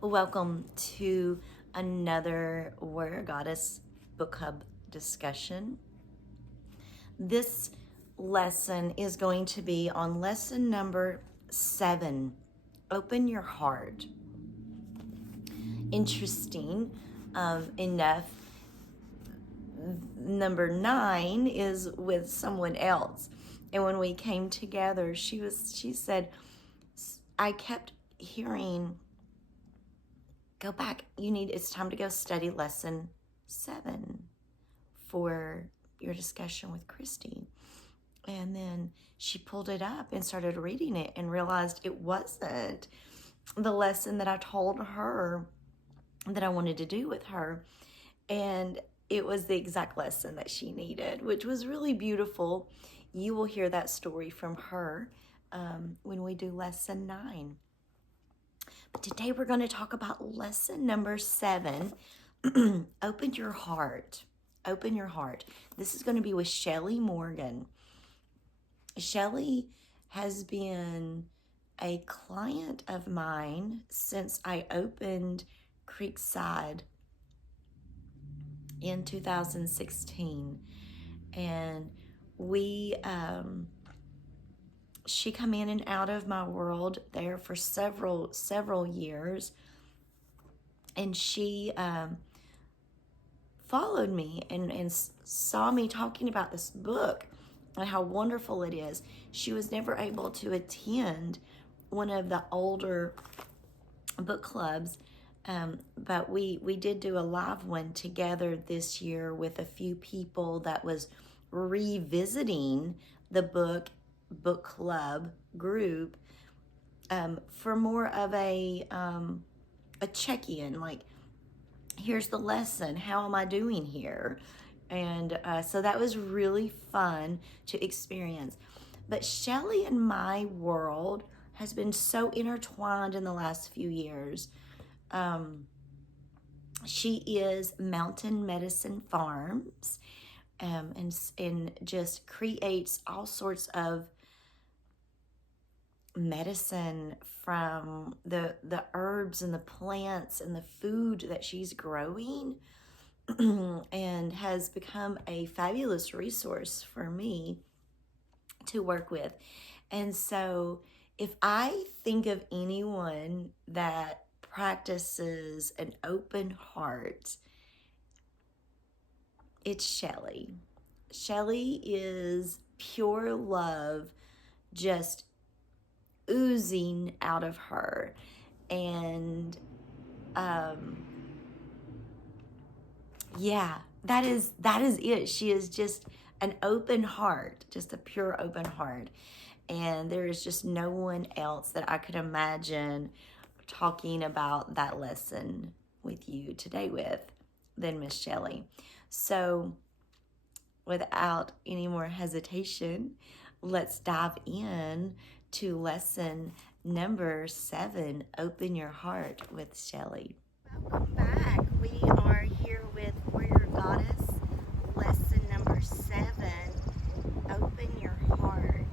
Welcome to another Warrior Goddess Book Hub discussion. This lesson is going to be on lesson number 7, Open Your Heart. Interesting enough, number 9 is with someone else. And when we came together, she said, I kept hearing, go back, it's time to go study lesson 7 for your discussion with Christy. And then she pulled it up and started reading it and realized it wasn't the lesson that I told her that I wanted to do with her. And it was the exact lesson that she needed, which was really beautiful. You will hear that story from her when we do lesson 9. But today we're going to talk about lesson number 7, Open Your Heart. Open Your Heart. This is going to be with Shelley Morgan. Shelley has been a client of mine since I opened Creekside in 2016. And she come in and out of my world there for several years, and she followed me and saw me talking about this book and how wonderful it is. She was never able to attend one of the older book clubs, but we did do a live one together this year with a few people that was revisiting the book club group for more of a check-in, like, here's the lesson, how am I doing here? And so that was really fun to experience. But Shelley and my world has been so intertwined in the last few years. She is Mountain Medicine Farms, and just creates all sorts of medicine from the herbs and the plants and the food that she's growing, and has become a fabulous resource for me to work with. And so if I think of anyone that practices an open heart, it's Shelley. Shelley is pure love, just oozing out of her. And that is it. She is just an open heart, just a pure open heart. And there is just no one else that I could imagine talking about that lesson with you today with than Miss Shelley. So without any more hesitation, let's dive in to lesson number 7, Open Your Heart with Shelley. Welcome back. We are here with Warrior Goddess, lesson number 7, Open Your Heart.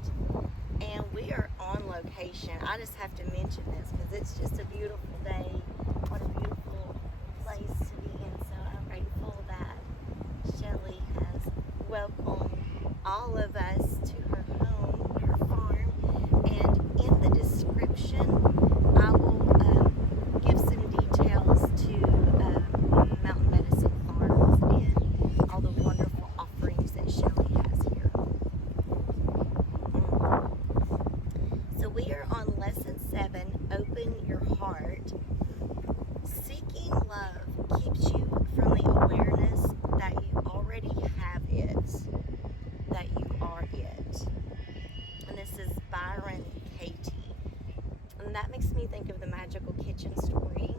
And we are on location. I just have to mention this because it's just a beautiful day. What a beautiful place to be in. So I'm grateful that Shelley has welcomed all of us to her home, her farm. And in the description, I will give some details to Mountain Medicine Farms and all the wonderful offerings that Shelley has here. So we are on lesson 7, Open Your Heart. Seeking love keeps you from the awareness that you already have it, that you are it. And this is Byron Katie. And that makes me think of the Magical Kitchen story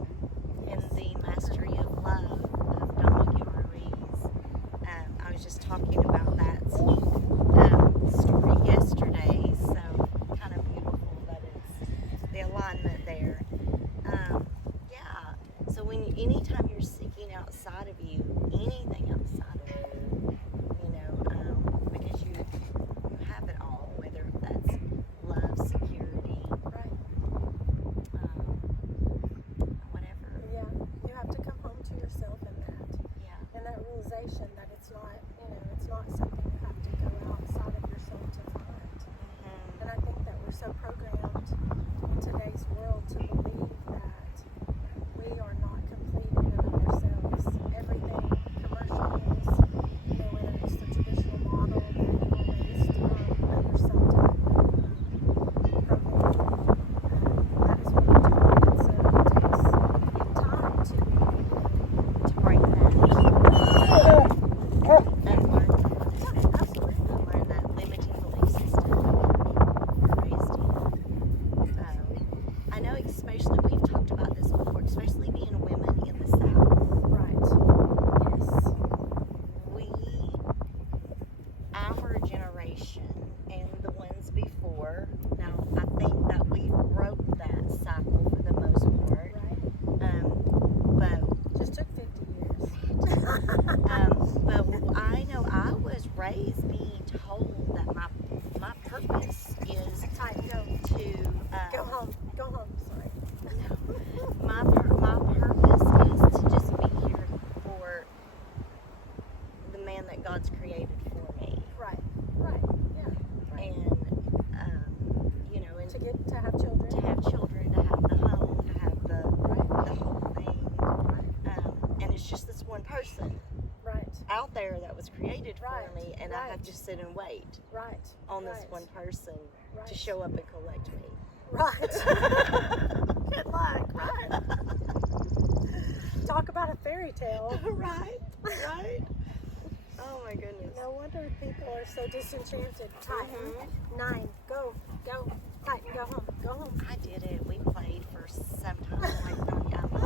and the Mastery of Love of Donna Ruiz. I was just talking about that story yesterday, so kind of beautiful that it's the alignment there. So anytime you're seeking outside of you, anything outside of you, because you have it all, whether that's love, security, right, whatever realization that it's not, it's not something you have to go outside of yourself to find. And I think that we're so programmed in today's world to believe that we are not complete in and of ourselves. Everything commercial is, whether it's the traditional model that based under some type of programming, that is what we're doing. And so it takes time to break that. Unlearn that limiting belief system you're raised in. I know, especially, we've talked about this before, especially being women in the South. Right. Yes. Our generation and the ones before, now I think that we broke that cycle for the most part. Right. But Just took 50 years. but I know I was raised being told that my purpose is Tight, go. to Go home. Go home. Sorry. my purpose is to just be here for the man that God's created for me. Right. Right. Yeah. Right. And and To have children. to have children, to have the home, to have the whole thing. And it's just this one person Right. out there that was created Right, for me, and I have right. to sit and wait Right. on this Right. one person Right. to show up and collect me. Right. Good luck. Right. Talk about a fairy tale. Right. Oh my goodness. No wonder people are so disenchanted. Titan. Mhm. 9. Go. Titan, go home. Go home. I did it. We played for some time.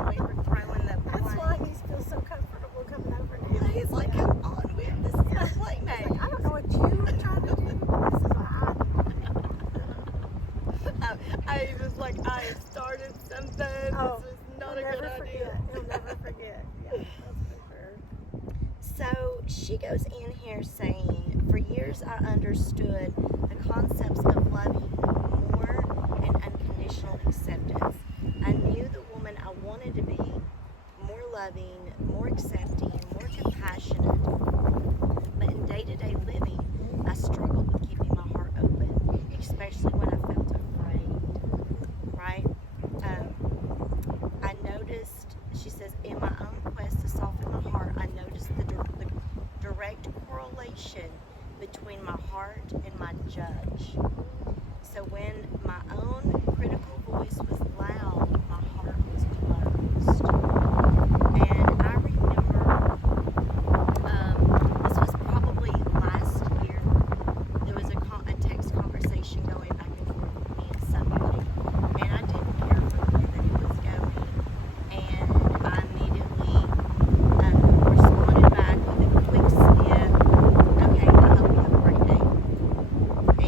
We were throwing the That's blank. why he feels so comfortable coming over now. He's like, come on, this is my playmate. Like, I don't know what you were trying to do, but this is what I was like, I have started something. Oh, This is not He'll a good never idea. forget. He'll never forget. Yeah, that's for sure. So she goes in here saying, for years I understood the concepts of loving more and unconditional acceptance. I knew the woman I wanted to be, more loving, more accepting, more compassionate. But in day-to-day living, I struggled with keeping my heart open, especially when I felt afraid, right? I noticed, she says, in my own quest to soften my heart, I noticed the direct correlation between my heart and my judge. So when my own critical voice was loud, my heart was closed. And I remember, this was probably last year, there was a text conversation going back and forth with me and somebody, and I didn't care for the way that it was going, and I immediately responded back with a quick snip, okay, I hope you have a great day.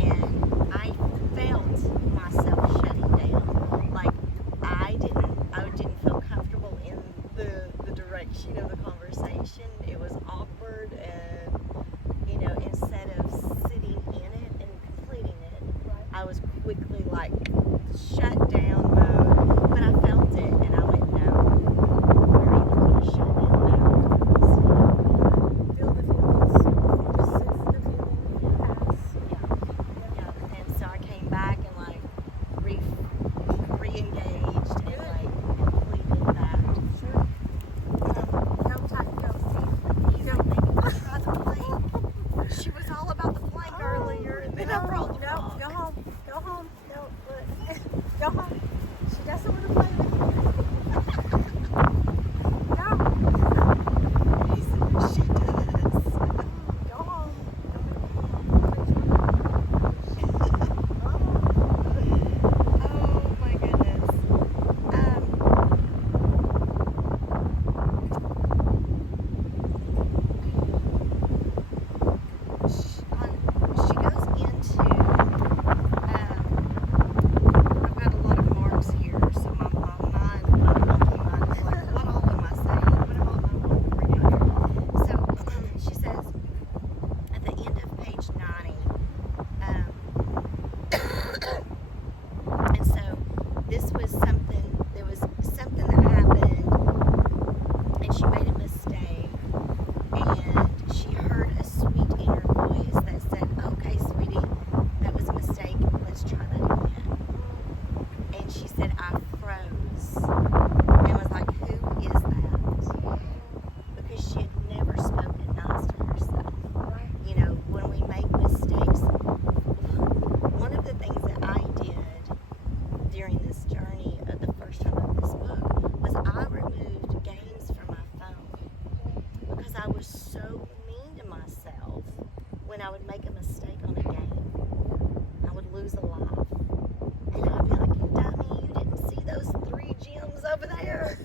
And I felt myself shutting down. Like, I didn't feel comfortable in the direction of the conversation. It was awkward, and instead of sitting in it and completing it, I was quickly like shut down mode. But I felt it, and I went, no, we're either going to shut down now. Feel the feelings. Just sense the feeling you pass. Yeah. And so I came back and like re-engaged and like completed that. Sure. Go, Titan, go. He's like making me try the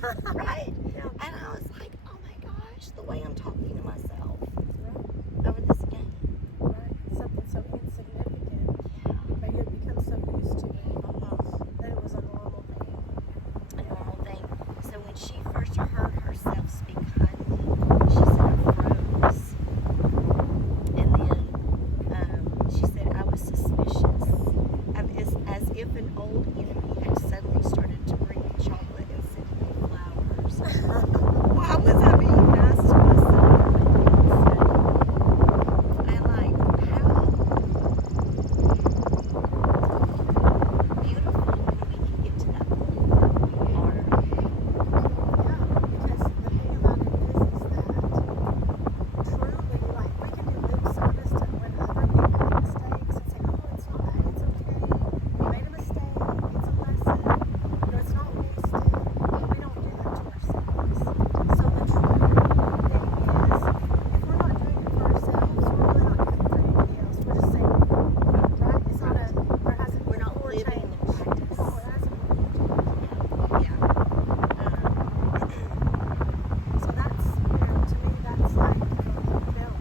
Right? Yeah. And I was like, oh my gosh, the way I'm talking to myself Right. over this game. Right. Something so insignificant, Yeah. but you become so used to it Uh-huh. that it was a normal thing. A normal thing. So when she first heard herself speak kindly, she said I froze. And then she said I was suspicious. As if an old enemy had suddenly started to bring me chocolate and send me flowers. Why was I being nice to myself? And like, how beautiful when we can get to that point where we are. Yeah, because the thing about it is that truly, like, we can do lip service to when other people make mistakes and say, oh, it's not bad, it's okay, you made a mistake, it's a lesson, it's not wasted. We don't do that to ourselves. So the true thing is, if we're not doing it for ourselves, we're really not doing it for anybody else. We're just saying, right? It's not a, there hasn't We're been not core living change. the practice. No, it hasn't been. Yeah. So that's, to me, that's like, Bill.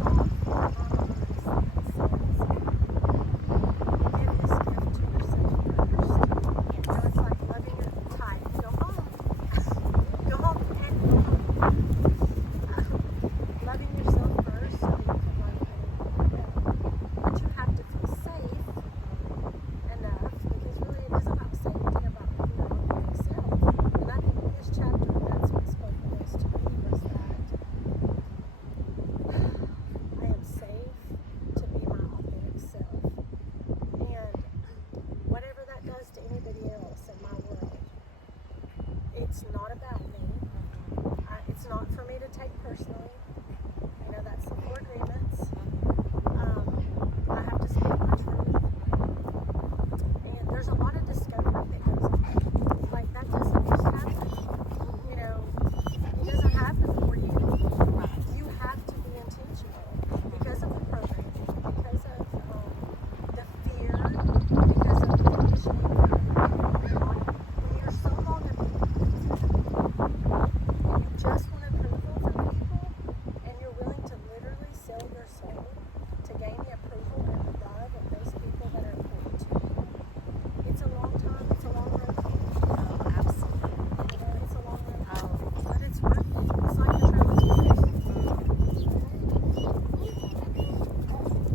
Is going off on that says, give this gift to yourself first. So it's like loving your type. Go home. Go home and go home. Loving yourself first so that you can love other people. But you have to feel safe enough, because really it is about safety, about being your authentic self. And I think this chapter, that's what spoke the most to me, was that I am safe to be my authentic self. And whatever that does to anybody else in my world, it's not about me. It's not for me to take personally. That's the 4 agreements. I have to speak my truth. And there's a lot of discovery that goes on. Like, that doesn't just happen. It doesn't happen for you. You have to be intentional because of the programming, because of the fear, because of the conditioning. When you're so long in being and you just want approval from people, and you're willing to literally sell your soul to gain the approval and the love of those people that are important to you, it's a long time, it's a long road. Oh, absolutely. It's a long road. Oh, But it's worth it. It's like the travel to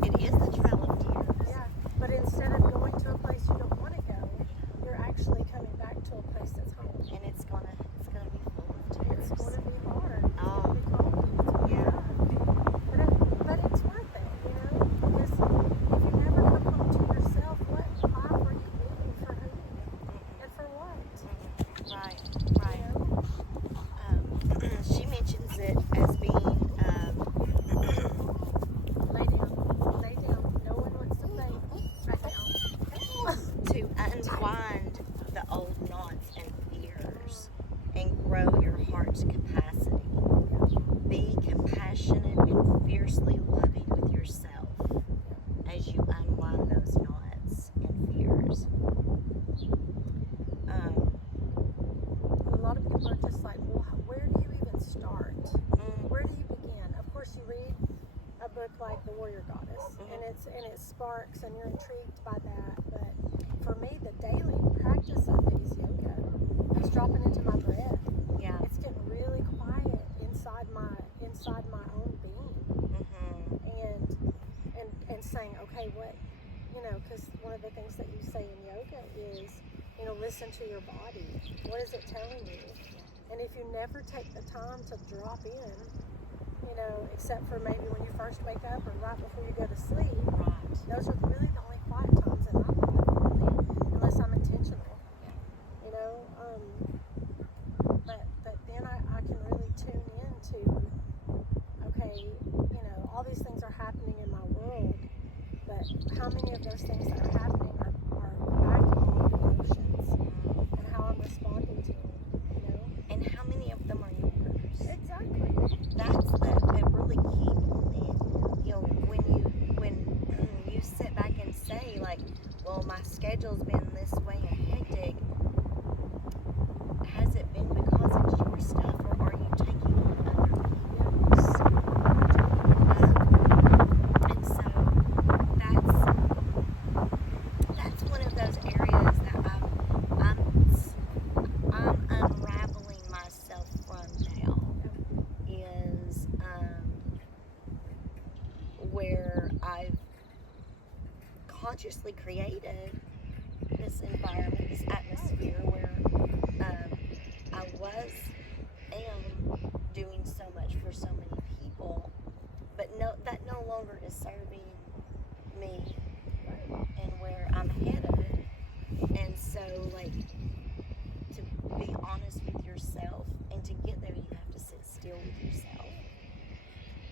it is the trail of tears. Yeah, but instead of going to a place you don't want to go, you're actually coming back to a place that's home. And it's gonna be full of tears. It's going to be hard. It's Oh. going to be cold. It's going to be Yeah. hard. But it's worth it, because if you never come home to yourself, what life are you living for who? And for what? Right. You know? She mentions it as being Lay down. No one wants to play right now. to unwind the old knots and fears and grow your heart's capacity. Be compassionate and fiercely loving with yourself as you unwind those knots and fears. A lot of people are just like, well, where do you even start? Where do you begin? Of course, you read a book like The Warrior Goddess, and it sparks, and you're intrigued by that. But for me, the daily practice of it is yoga. It's dropping into my breath. Yeah. It's getting really quiet inside my own being, and saying, okay, what, because one of the things that you say in yoga is, listen to your body. What is it telling you? And if you never take the time to drop in, except for maybe when you first wake up or right before you go to sleep, those are really the only quiet times in my life, really, unless I'm intentional. But then I can really tune in to, okay, all these things are happening in my world, but how many of those things that are happening are backing me emotions and how I'm responding to them, And how many of them are yours? Exactly. That's the really key thing. When you sit back and say, like, well, my schedule's been this way and hectic, consciously created this environment, this atmosphere where I am doing so much for so many people, but that no longer is serving me and where I'm headed. And so, like, to be honest with yourself, and to get there, you have to sit still with yourself.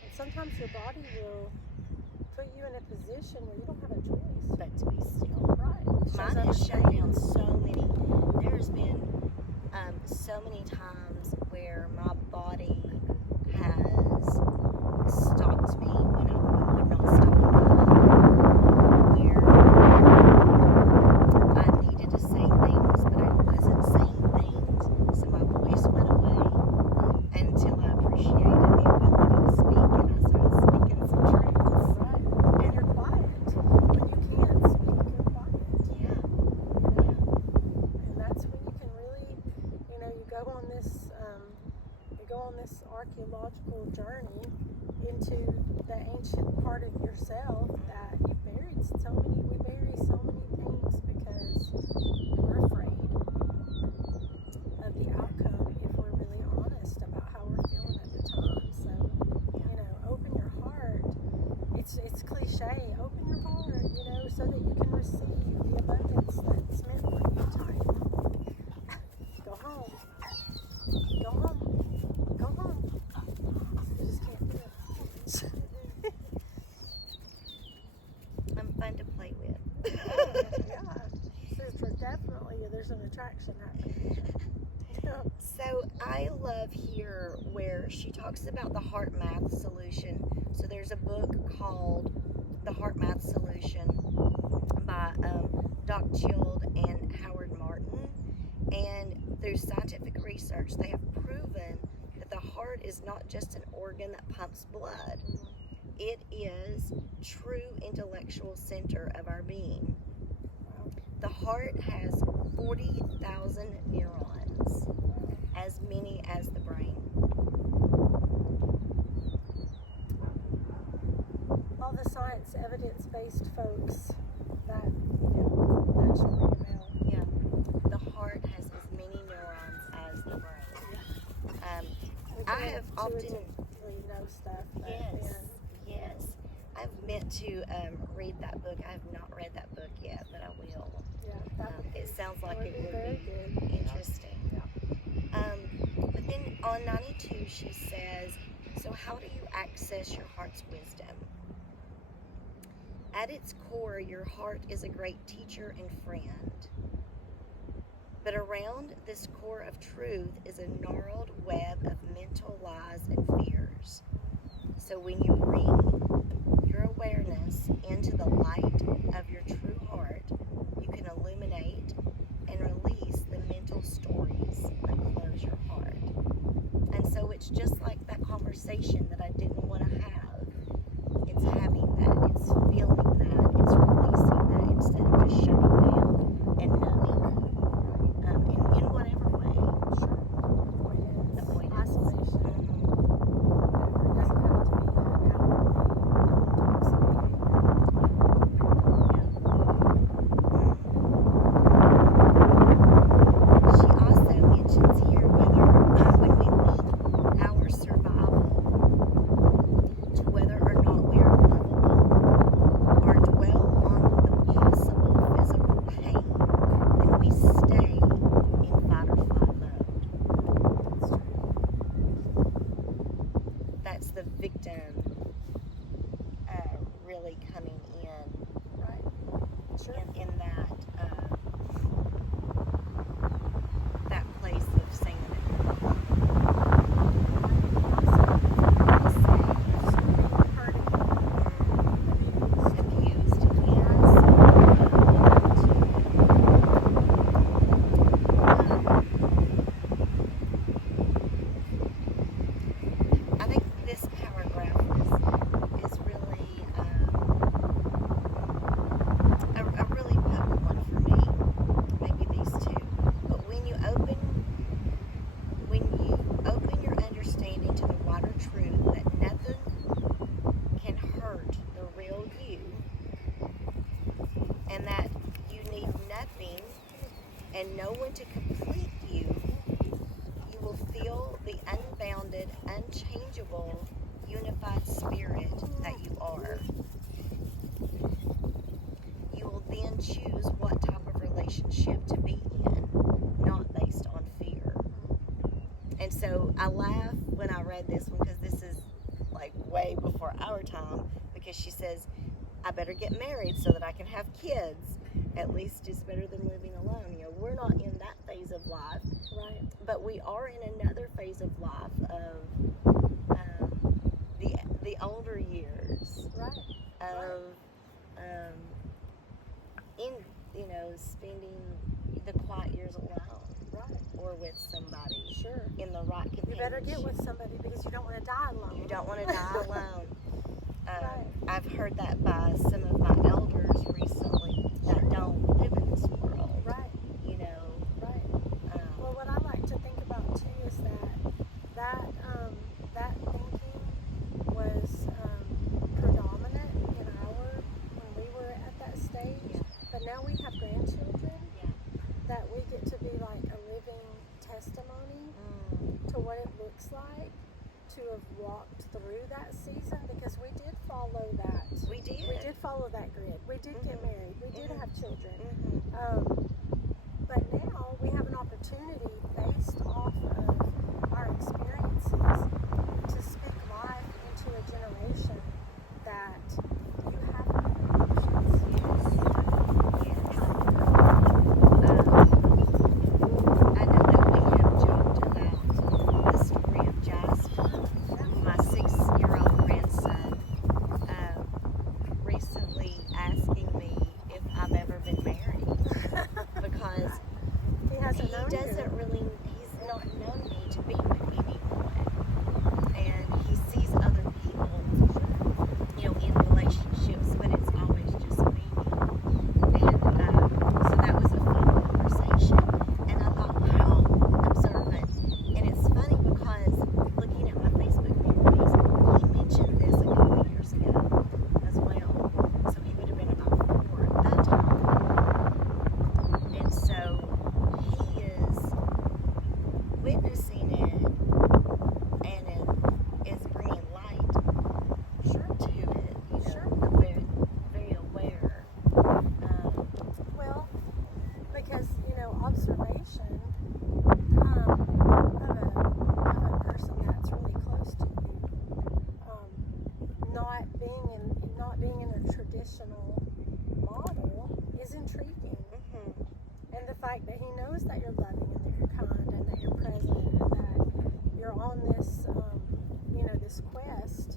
And sometimes your body will put you in a position where you don't have a choice But to be still. right. Mine has shut down so many. There's been so many times where my body has stopped me when I would not stop me. Where I needed to say things, but I wasn't saying things, so my voice went away until I appreciated the ability to speak, and I started speaking some truths. Right. And you're quiet. When you can't speak, you're quiet. Yeah. And that's when you can really, you go on this archaeological journey into the ancient part of yourself that we bury so many things because we're afraid of the outcome if we're really honest about how we're feeling at the time. So, open your heart. It's cliche, open your heart, so that you can receive the abundance that's meant for you tonight. Go home. Go home. Go home. You just can't do it. I'm fun to play with. Yeah. There's an attraction happening. So I love here where she talks about the heart math solution. So there's a book called The Heart Math Solution by Doc Child and Howard Martin. And through scientific research, they have proven that the heart is not just an organ that pumps blood. It is true intellectual center of our being. The heart has 40,000 neurons, as many as the brain. All the science evidence-based folks that should ring a bell. Yeah, the heart has as many neurons as the brain. I have often intuitively know stuff. Yes. I've meant to read that book. I have not read that book yet, but I will. Yeah, it sounds like it would very be good. interesting. Yeah. But then on 92, she says, so how do you access your heart's wisdom? At its core, your heart is a great teacher and friend. But around this core of truth is a gnarled web of mental lies and fears. So when you bring your awareness into the light of your true heart, you can illuminate and release the mental stories that close your heart. And so it's just like that conversation that I didn't want to have. It's having that, it's feeling that, it's releasing that instead of just shutting down and numbing. In whatever way. Sure. Avoidance. Isolation. Mm-hmm. It doesn't have to be She also mentions here whether when we link our survival to whether or not we are lovable or dwell on the possible physical pain, then we stay in fight or flight mode. That's the victim really coming in. Right. Sure. In that that place of saying abused, I think this paragraph going to complete you. You will feel the unbounded, unchangeable, unified spirit that you are. You will then choose what type of relationship to be in, not based on fear. And so I laugh when I read this one because this is like way before our time, because she says, I better get married so that I can have kids. At least it's better than living alone. You know, we're not in that phase of life, Right. but we are in another phase of life of the older years Right. of spending the quiet years alone, Right. or with somebody, Sure. in the right companionship. You better get with somebody because you don't want to die alone. You don't want to die alone. Right. I've heard that by some of my elders recently that don't live in this world. Right. You know. Right. Well, what I like to think about too is that thinking was predominant in when we were at that stage. Yeah. But now we have grandchildren Yeah. that we get to be like a living testimony to what it looks like to have walked through that season, because we did follow that. We did. We did follow that grid. We did get married. We did have children. But now we have an opportunity based off of our experiences to speak life into a generation that you have no options. I know that we have joked about the story of Jasper. My 6-year-old grandson recently asking me if I've ever been married, because He hasn't known you. he's not known me to be with anyone. And he sees other people, in relationships, but it's always just me. And so that was a fun conversation. And I thought, wow, observant. And it's funny because looking at my Facebook memories, he mentioned this a couple of years ago as well. So he would have been about 4 at that time. And so he is witnessing it, and it is bringing light to it. Sure. I'm very, very aware. Well, because observation of a person that's really close to you, not being in a traditional model is intriguing. And the fact that he knows that you're loving and that you're kind and that you're present and that you're on this this quest.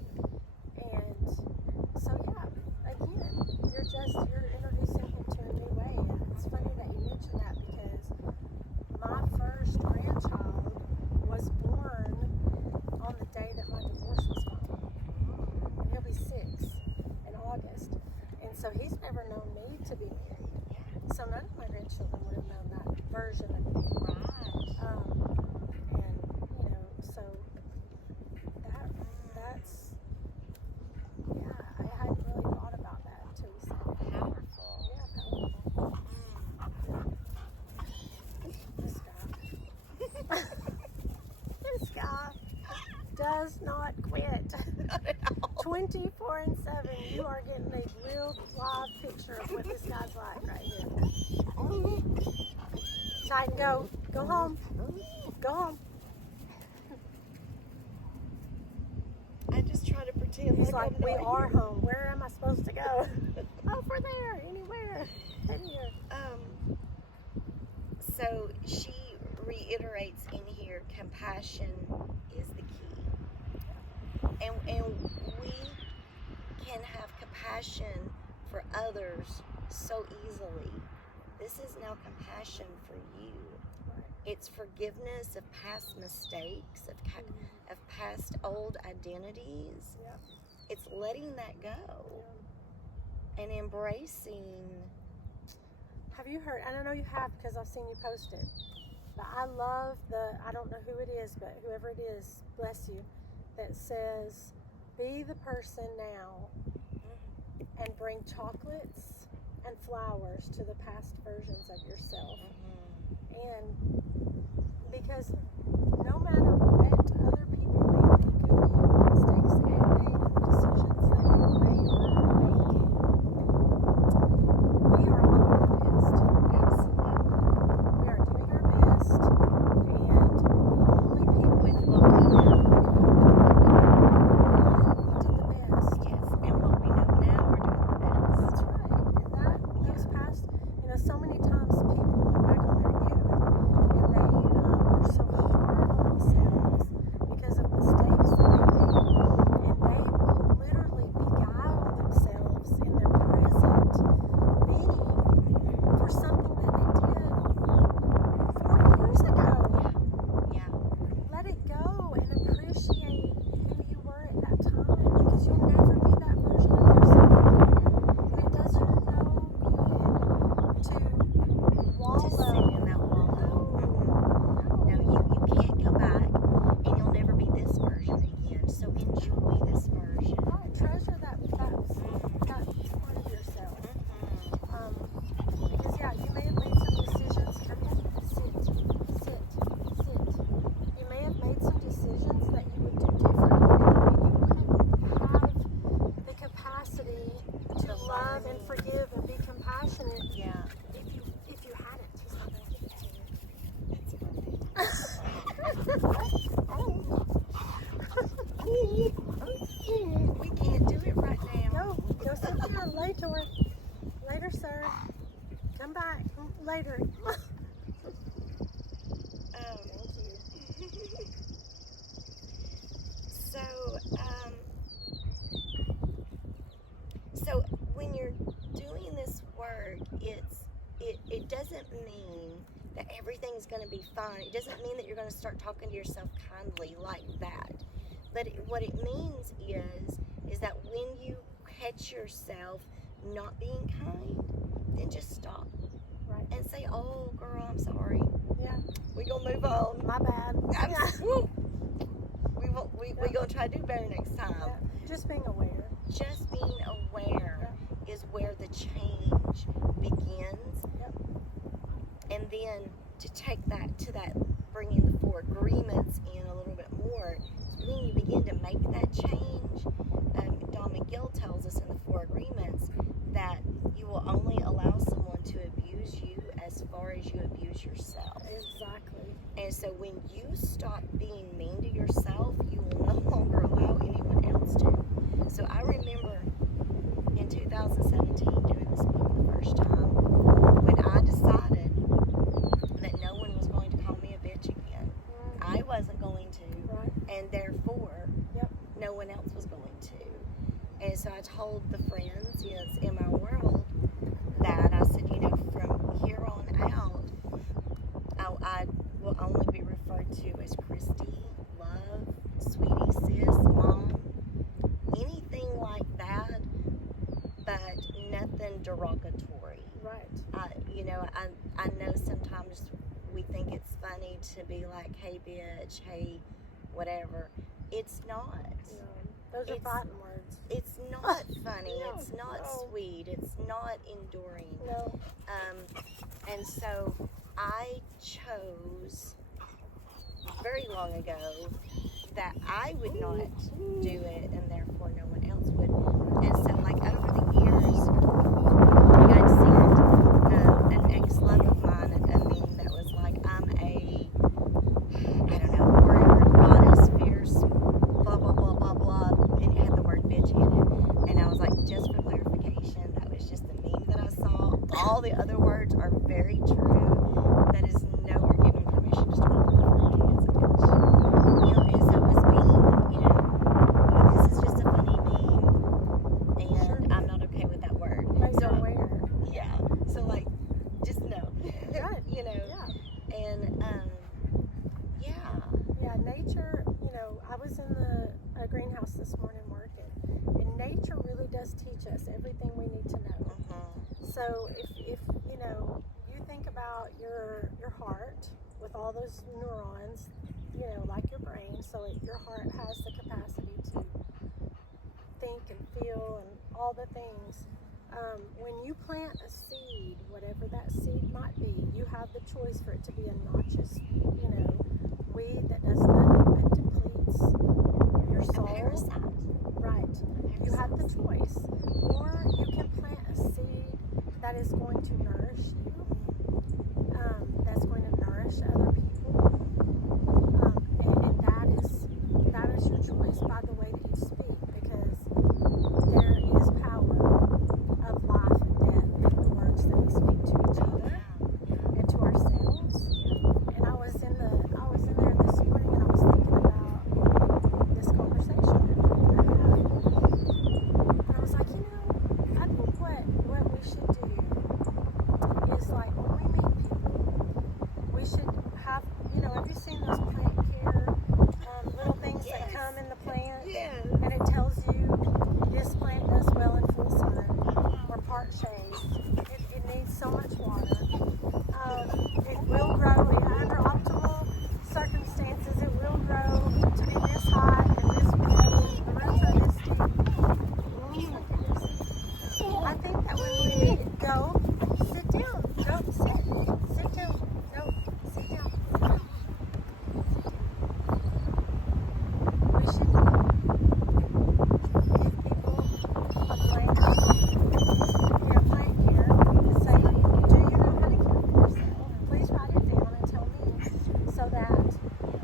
And so again, you're introducing him to a new way. And it's funny that you mentioned that, because my first grandchild was born on the day that my divorce was final. And he'll be 6 in August. And so he's never known me to be married. So none of my grandchildren would have known that version of me. So that's I hadn't really thought about that until you said it. Powerful. Yeah, powerful. This guy does not quit. 24/7. You are getting a real live picture of what this guy's like right here. Titan, go home. Go home. I just try to pretend He's like like, I'm we not are here. home. Where am I supposed to go? Over there, anywhere. In here. So she reiterates in here, compassion is the key. And we can have compassion for others so easily. This is now compassion for you. It's forgiveness of past mistakes, of past old identities. Yep. It's letting that go and embracing. Have you heard, and I know you have because I've seen you post it, but I love I don't know who it is, but whoever it is, bless you, that says, be the person now and bring chocolates and flowers to the past versions of yourself. And because no matter what other people may think of you, the mistakes that you made, and the decisions that you may or are making, we are all our best. Absolutely. We are doing our best, and the only people With what we know. we did the best. Yes, and what we know now, we're doing the best. That's right. And those past, so many times people look back on their youth and they are so hard on themselves because of mistakes that they made. And they will literally beguile themselves in their present being for something that they did 40 years ago. Yeah. Let it go and appreciate who you were at that time, because you'll never be that version of yourself again. And it does you no good to wallow. To sit in that wallow. No, you can't go back, and you'll never be this version again. So enjoy this version. Right, treasure that part of yourself. Because you may have made some decisions. Come in, sit. You may have made some decisions that you would do differently, but you wouldn't have the capacity to love and forgive and be compassionate. Yeah. If you hadn't. He's not going to give it to you. We can't do it right now. Go sit down later. Later, sir. Come back later. Thank you. So when you're doing this work, it doesn't mean that everything's going to be fine. It doesn't mean that you're going to start talking to yourself kindly like that. But what it means is that when you catch yourself not being kind, then just stop. Right. And say, "Oh, girl, I'm sorry. Yeah. We gonna move on. My bad. We gonna try to do better next time." Yeah. Just being aware. Just being aware is where the change begins. Yep. And then to take that to that, bringing the 4 agreements in a little bit more, when you begin to make that change, Don McGill tells us in the 4 agreements that you will only allow someone to abuse you as far as you abuse yourself. Exactly. And so when you stop being mean to yourself, you will no longer allow anyone else to. So I remember in 2017 doing this book the first time, when I decided that no one was going to call me a bitch again. I wasn't going to. Right. And therefore, no one else was going to. And so I told the friends, in my world, that I said, from here on out, I will only be referred to as Christy, love, sweetie, sis, mom, anything like that, but nothing derogatory. Right. I know sometimes we think it's funny to be like, "Hey, bitch, hey, whatever." It's not. No, those are fighting words. It's not funny. No, It's not no. sweet. It's not enduring. No. And so I chose very long ago that I would not do it, and therefore no one else would. And so, like, over the years, I'd seen an ex-love of mine a meme that was like, "I'm a, I don't know, warrior, goddess, fierce, blah, blah, blah, blah, blah," and it had the word bitch in it. And I was like, just for clarification, that was just the meme that I saw. All the other words are very true. That is nowhere given permission to start referring to me as a bitch. And so it was me, this is just a funny meme, and I'm not okay with that word. But So, you're aware. yeah, so like, just know, Good. Yeah. And, Yeah, nature, I was in a greenhouse this morning working, and nature really does teach us everything we need to know. So if you think about your heart with all those neurons, like your brain, so your heart has the capacity to think and feel and all the things. when you plant a seed, whatever that seed might be, you have the choice for it to be a noxious, weed that does nothing but depletes your A soul. parasite. Right. You have the choice. Or you can plant a seed that is going to nourish you, that's going to nourish other people. And that is your choice by the way that you speak, because there is power of life and death in the words that we speak to each other and to ourselves. And I was in there this morning, and I was thinking about this conversation that we're gonna have. And I was like, I think what we should do is, like, when we meet people, we should have, have you seen those plant care little things that come in the plant? Yes. And it tells you this plant does well in full sun or part shade. It needs so much water. It will grow under optimal circumstances. It will grow to be this high and this big. The roots are this deep. I think that when we meet, go sit down. Go sit down. No, sit down. We should give people a blanket, plant care, to say, do you know how to care for yourself? Please write it down and tell me, so that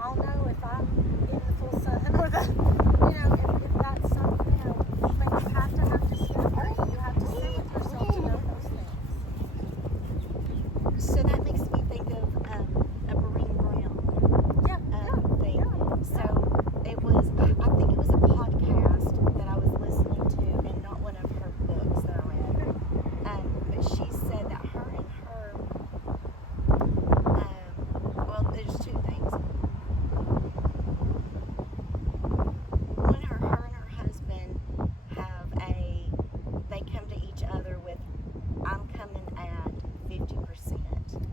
I'll know if I'm in the full sun or if that's something, but you have to have discovery. You have to sit with yourself to know those things. So that makes me think of a Brene Brown thing. So it was, I think it was a podcast that I was listening to, and not one of her books that I read. But she said that her and her, well, there's two things. One, her and her husband they come to each other with, I'm coming at 50%.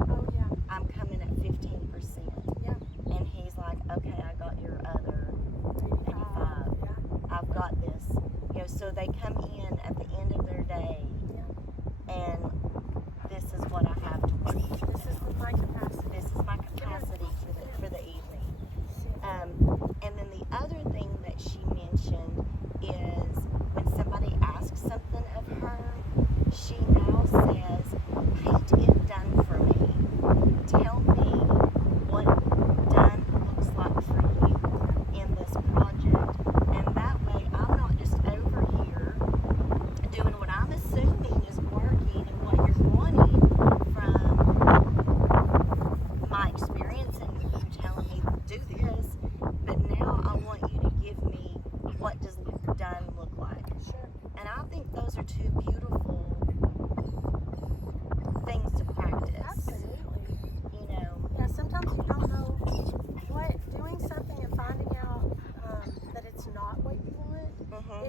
Oh, yeah. I'm coming at 15%. Yeah. And he's like, okay, I got your other 85. Yeah. I've got this. So they come in at the end of their day, and this is what I have to work with. This is my capacity. This is my capacity for the evening. And then the other thing that she mentioned is when somebody asks something of her, she now says, paint it done for me. Tell me what done looks like for you in this project. And that way I'm not just over here doing what I'm assuming is working and what you're wanting from my experience and you telling me do this, but now I want you to give me what does done look like. Sure. And I think those are two beautiful things to practice. Absolutely. Yeah, sometimes you don't know what doing something and finding out that it's not what you want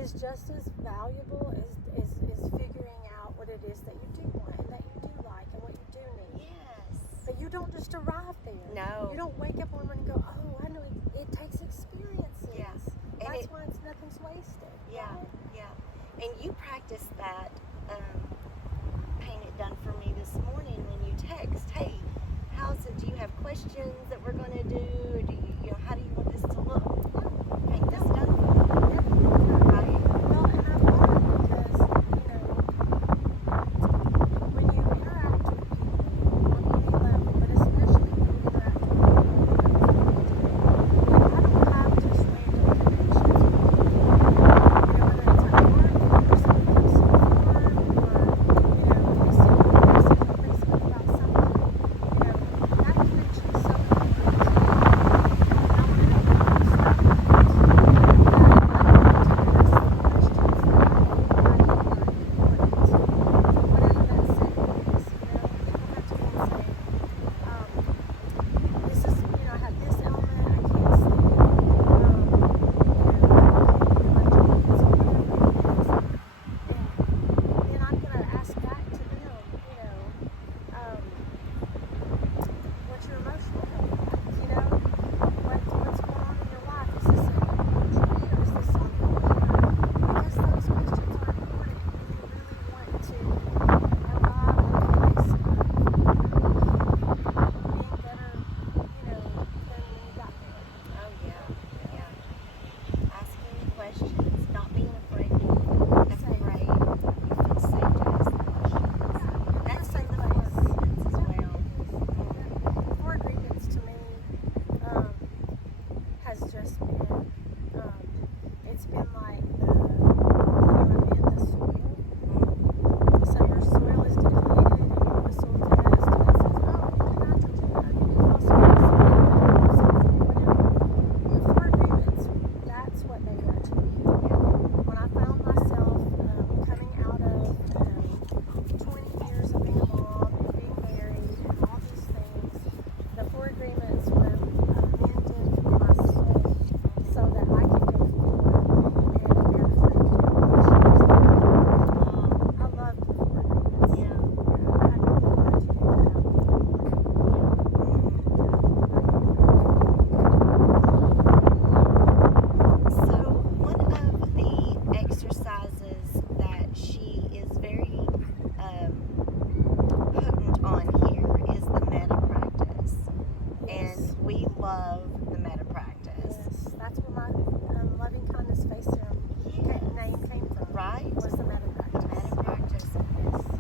is just as valuable as figuring out what it is that you do want and that you do like and what you do need. Yes. But you don't just arrive there. No. You don't wake up one morning and go, oh, I know it takes experiences. Yeah. And That's why nothing's wasted. Yeah, Right? yeah. And you practice that paint it done for me this morning when you text, hey, do you have questions that we're going to do? Or do you, how do you want this to look? Paint this done for me. Yeah. Right? Well, and I've learned because, when you interact with people on any level, but especially when you interact with people, like, I don't have just random connections with people. Whether it's at work or somebody comes to the farm or, they send me a message on Facebook about something, that connection is so important. it's been like amend the soil. So your soil is depleted, and you do a soil test, and it says, oh, you need nitrogen, or you need phosphorus, something, whatever. The four agreements, that's what they are to me. When I found myself coming out of 20 years of being a mom and being married and all these things, the four agreements were amended my soul so that I can go forward and bear fruit. I love the four agreements. Yeah. I really glad you did that. So one of the exercises that she is very potent on here is the meta practice, and we love the meta practice, Yes, that's where my loving kindness face serum name came from. right? Was the meta The practice. meta practice,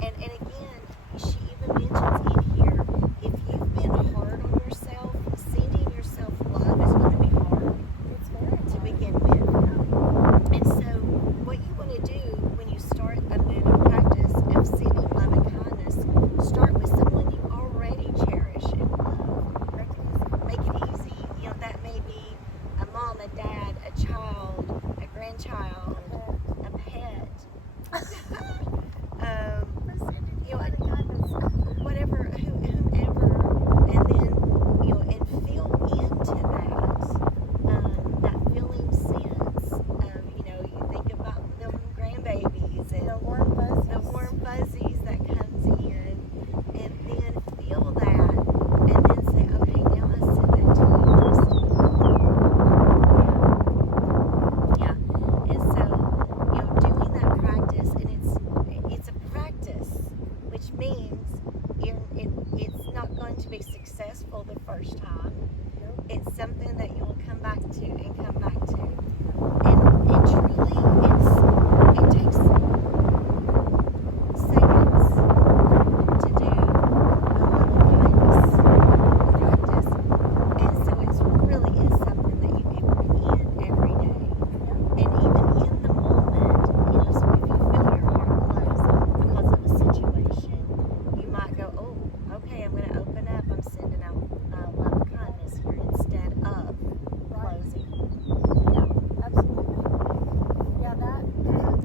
Yes. and again, she even mentions in here, if you've been hard on yourself, sending yourself love is going to be hard It's very to hard. begin with. And so, what you want to do when you start a meta practice of sending love and kindness, start with someone you already cherish and love. Make it easy. You know, that may be a mom, a dad, a child, a grandchild, a pet. You know, whatever, whomever, and then, you know, and feel into that feeling sense of, you know, you think about them grandbabies and The warm fuzzies. the warm fuzzies that comes in, and then feel that, and then say, okay, now I send that to you. Yeah. And so, you know, doing that practice, and it's a practice, which means it's not going to be successful the first time. Nope. It's something that you will come back to and come back to. And truly, it takes seconds to do a loving kindness practice. And so it really is something that you can bring in every day. And even in the moment, you know, so if you feel your heart close because of a situation, you might go, oh, okay, I'm going to open up. I'm sending out love and kindness here instead of closing. Yeah, absolutely. Yeah, that.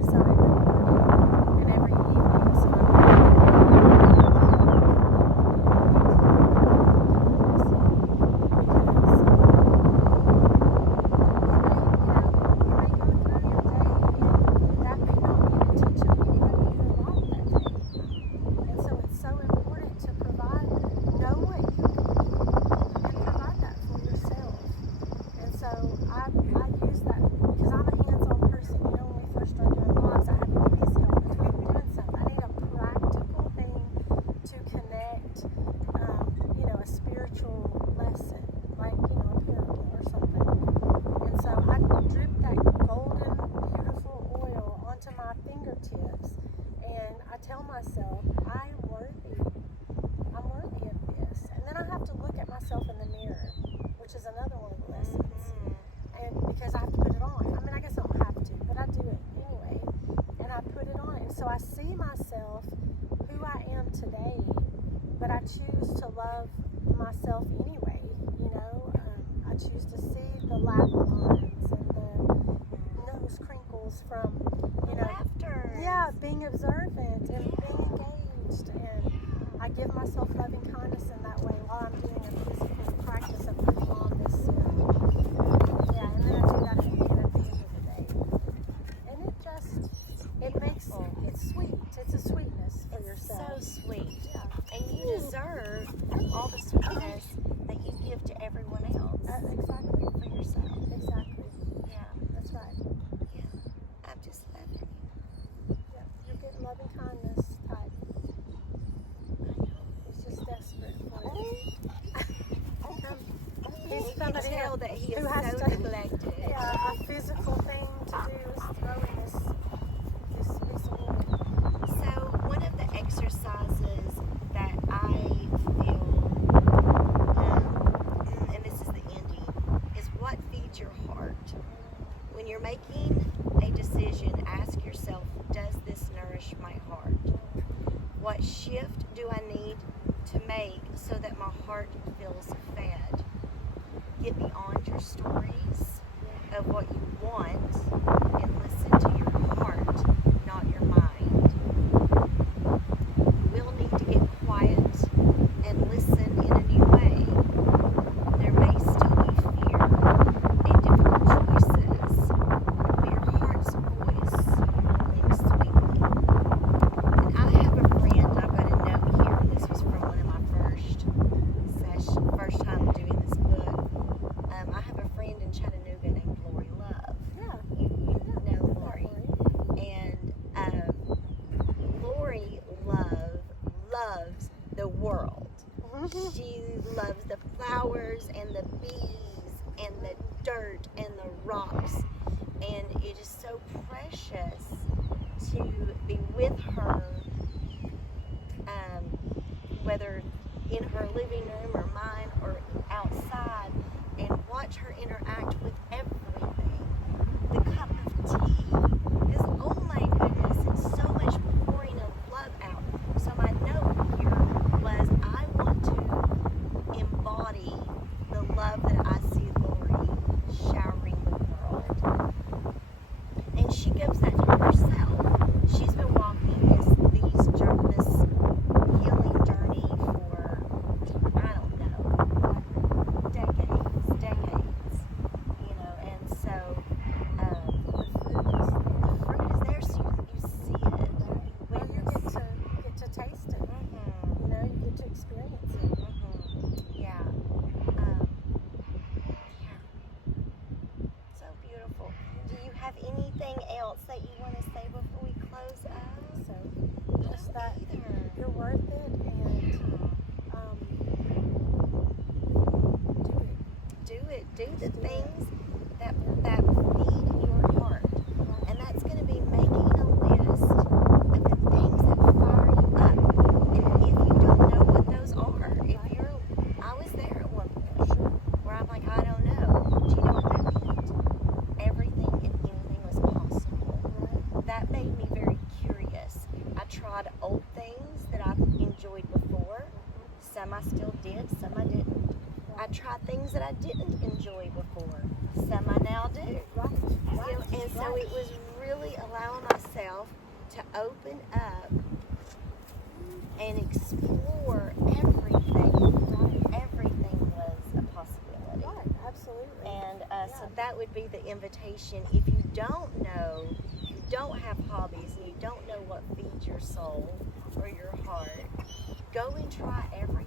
So every morning and every evening, so I use that because I'm a hands-on person. You know, when we first started doing vlogs, I had to be busy all the time doing stuff. I need a practical thing to connect, you know, a spiritual lesson, like, you know, a parable or something. And so I drip that golden, beautiful oil onto my fingertips, and I tell myself, I am worthy. I'm worthy of this. And then I have to look at myself in the mirror, which is another one of the lessons. And because I have to put it on. I mean, I guess I don't have to, but I do it anyway. And I put it on. And so I see myself, who I am today, but I choose to love myself anyway. You know, I choose to see the laugh lines and the nose crinkles from, you know, Laughter. yeah, being observant and being engaged. And I give myself loving kindness in that way while I'm doing a physical practice of putting on this. Yeah, and then I do that again at the end of the day. And it makes, it's sweet. It's a sweetness for yourself. So sweet. Yeah. And you deserve all the sweetness that you give to everyone else. Exactly. For yourself. Exactly. Yeah. That's right. Yeah. I'm just loving you. Yeah. You're getting loving kindness type. I know. He's just desperate for it. You He's can somebody tell that he is who has so to- neglected. Yeah, a physical thing to do is throw in this piece of wood. So one of the exercises that I feel, and this is the ending, is what feeds at your heart. When you're making a decision, ask yourself, does this nourish my heart? What shift do I need to make so that my heart feels fed? Get beyond your stories of what you want and listen to your heart, not your mind. You will need to get quiet and listen in a new way. There may still be fear and difficult choices, but your heart's voice rings sweetly. And I have a friend, I've got a note here, and this was from one of my first time doing this book. I have a friend in Chattanooga named Love. Yeah. You know Lori. And Lori loves the world. She loves the flowers and the bees and the dirt and the rocks. And it is so precious to be with her, whether in her living room or mine or outside, and watch her interact with everything. The cup of tea is, oh my goodness, it's so much pouring of love out. So my note here was, I want to embody the love that I see Lori showering the world. And she gives that to herself. She's been walking this healing journey for, I don't know, decades, you know, and so the fruit is there, so you see it. Well, you get to taste it. You know, you get to experience it. Yeah. So beautiful. Do you have anything else that you want to say before we close up? So just that Either. you're worth it, and Do it. Do the things that feed your heart. And that's going to be making a list of the things that fire you up. And if you don't know what those are, I was there at one point where I'm like, I don't know. Do you know what that means? Everything and anything was possible. That made me very curious. I tried old things that I enjoyed before. Some I still did, some I didn't. I tried things that I didn't enjoy before. Some I now do. You know, and so it was really allowing myself to open up and explore everything. Everything was a possibility. right, absolutely. And so that would be the invitation. If you don't know, you don't have hobbies, and you don't know what feeds your soul or your heart, go and try everything.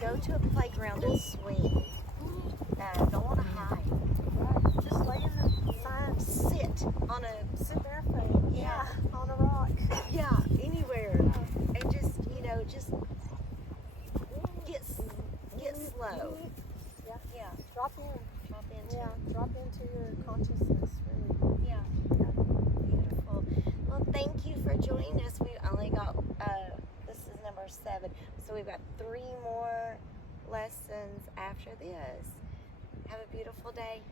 Go to a playground and swing. Go on a hike. Right. Just lay in the sun, Sit sit barefoot. Yeah. On a rock. Yeah, anywhere. And just get slow. Yeah. Yeah. Drop in. Drop into Yeah. Drop into your consciousness, really. Yeah. Beautiful. Well, thank you for joining us. We only got, this is number 7. So we've got 3 more lessons after this. Have a beautiful day.